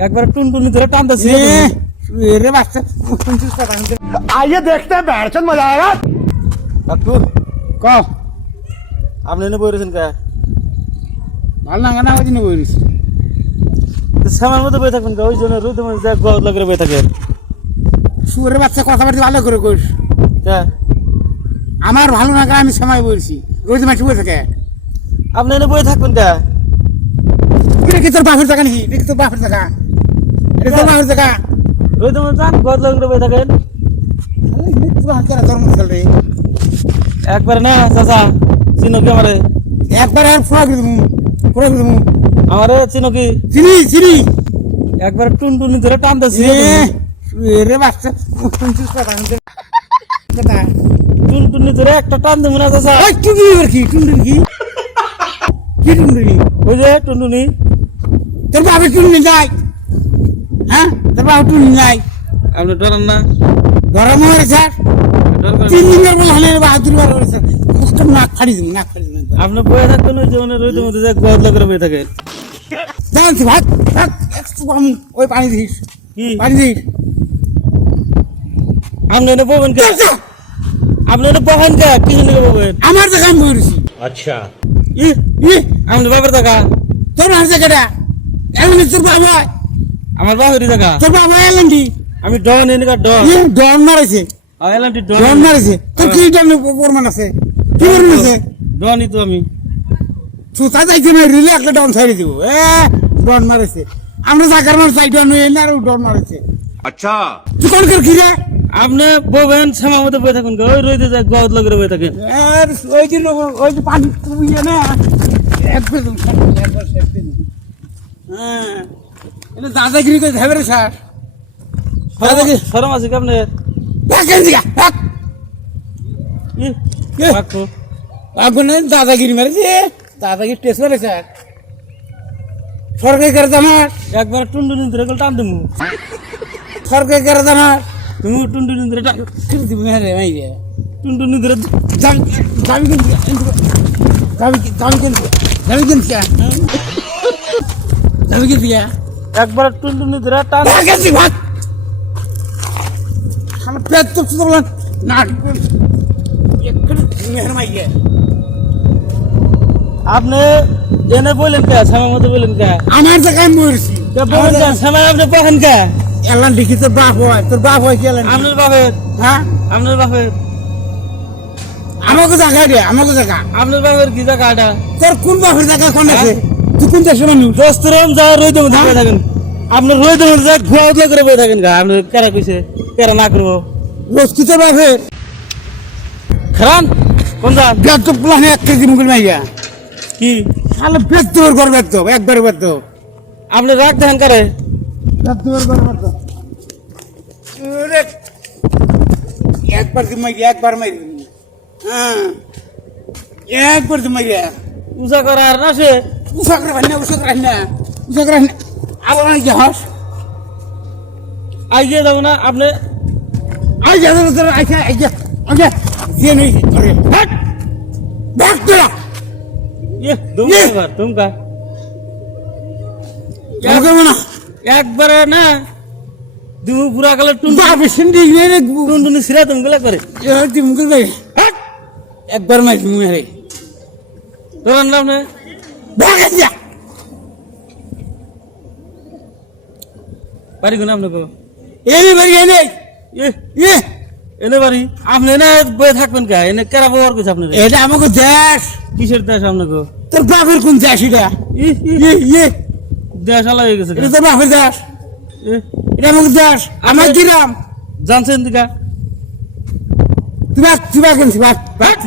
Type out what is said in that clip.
একবার টুনটুনি ধরে টানতেছি রে বাচ্চা आइए देखते हैं बैठचंद मजा आएगा। কাকু ক আপনি এনে বইরেছেন কে ভালো না না ওই জন্য বলিস সামার মধ্যে বই থাকবেন কে ওই জন্য রোদ মধ্যে যা গদ লাগে বই থাকে সুরের বাচ্চা কথাবার্তা ভালো করে কইস কে আমার ভালো না আমি সময় বলছি রোজ মাসে বসে থাকে আপনি এনে বই থাকবেন কে এটা কি তোর বাপের জায়গা নাকি এটা তোর বাপের জায়গা এটা তোর বাপের জায়গা রোদ মধ্যে যান গদ লাগে বই থাকেন তোর মুখ রে একবার না চাচা চিনো কি আমারে একবার আর পুরো আমারে চিনো কি চিনি চিনি একবার টুনটুনি ধরে টানতেছি রে বাচ্চা কথা টুনটুনি ধরে একটা টান দেবো না চাচা ওই টুনটুনি কি টুনটুনি কি কি টুনটুনি ওই যে টুনটুনি তোর বাবা টুনটুনি যায় হ্যাঁ তোর বাবা টুনটুনি যায় আপনি ডরান না গরম হয়ে স্যার ডর করেন 3 দিনের বলে হানে বাহাদুর বার হয়েছে মুখটা নাক ফাড়ি দিন নাক ফাড়ি দিন আপনি বই থাকবেন ওই জীবনে রোদ মধ্যে যা গদ লাগে বই থাকেন জানছি ভাত ভাত একটু কম ওই পানি দিস কি পানি দিস আপনি এনে বলবেন কে আপনি এনে বহেন কে কিছু লিখে বলবেন আমার জায়গা আমি বলেছি अच्छा ই ই আপনি বাবার টাকা তোর বাবার জায়গাটা এমন তোর বাবা আমার বাবারই টাকা তোর বাবা এলেন কি আমি ডন এনে ডন ডন মারাইছে এলান্টি ডন ডন মারাইছে তোর কি ডন প্রমাণ আছে কি প্রমাণ আছে ডনই তো আমি সুতা যাইছে না রিলে একটা ডন ছাড়ি দিব ডন মারাইছে আমরা জায়গার মানুষ চাই ডন হয়ে না আর ডন মারাইছে अच्छा তুই কোন কর কি রে আপনি বলবেন শ্যামা মধ্যে বই থাকুন কে ওই রইতে যা গদ লাগে বই থাকেন আর ওই যে পানি তুইয়ে না একবার হ্যাঁ এটা দাদাগিরি করে ধরে রে স্যার দাদাগিরি শরম আছে কি আপনি দেখেন দিগা কাকু এখন দাদাগিরি মেরেছে দাদাগিরি টেস্ট করে স্যার সরকারি করে আমার একবার টুনটুনি ধরে গেল টান দেবো সরকারি করে আমার তুমি টুনটুনি ধরে টান ঠিক দিব হ্যাঁ রে ভাই রে টুনটুনি ধরে দামি দামি কিনছি দামি দামি কিনছি দামি কিনছি দামি কিনছি একবার টুনটুনি ধরে টান দেখেছি ভাত আমার পেট তো বলেন না একটু মেহর মাইয়ে আপনি এনে বললেন কে শ্যামা মধ্যে বললেন কে আমার জায়গায় মরছি বলেন কে শ্যামা আপনি বহেন কে এলান দেখি তোর বাপ হয় কি এলান আপনার বাপের হ্যাঁ আপনার বাপের আমাকে জায়গায় রে আমাকে জায়গা আপনার বাপের কি জায়গা এটা তোর কোন বাপের জায়গা কোন আছে তুই কোন দেশের মানুষ দোস্তরম যা রইতে মধ্যে বই থাকেন আপনার রইতে মধ্যে যা ঘুয়া করে বই থাকেন গা আপনি কেরা কইছে কেরা না করবো রোজ কি তোর বাপের খান কোন যা বেদ তো প্লানে 1 কেজি মুগল মাইয়া কি তাহলে বেদ তোর ঘর বেদ তো একবার বেদ তো আপনি রাগ দেখেন কারে বেদ তোর ঘর বেদ তো একবার তুই মাইয়া একবার মাইয়া হ্যাঁ একবার তুই মাইয়া পূজা করা আর না সে উসাকরা ভান্না আবার অনেক জাহাজ আইগে যাব না আপনি আই যাবে তোর আইসা আইসা দিয়ে নেই ধরে হাট দেখ তোরা তুমকা আমাকে না একবারে না তুমি পুরা কালে বাপ সিন্দি রে টুনটুনি সিরা তুমি গুলা করে তুই মুকুল ভাই হাট একবার মাই মুহে তোর নাম না দেখ যা পারি কোন আপনি কো এই বাড়ি এনে এ এনে বাড়ি আপনি না বয়ে থাকবেন কে এনে কেরা ব্যবহার করছে আপনি এটা আমাকে দেশ কিসের দেশ আপনাকে তোর বাপের কোন দেশ এটা দেশ আলা হয়ে গেছে এটা তোর বাপের দেশ এ, এটা আমাকে দেশ আমার গ্রাম জানছেন দিকা তুই তুই কেন বাপ বাপ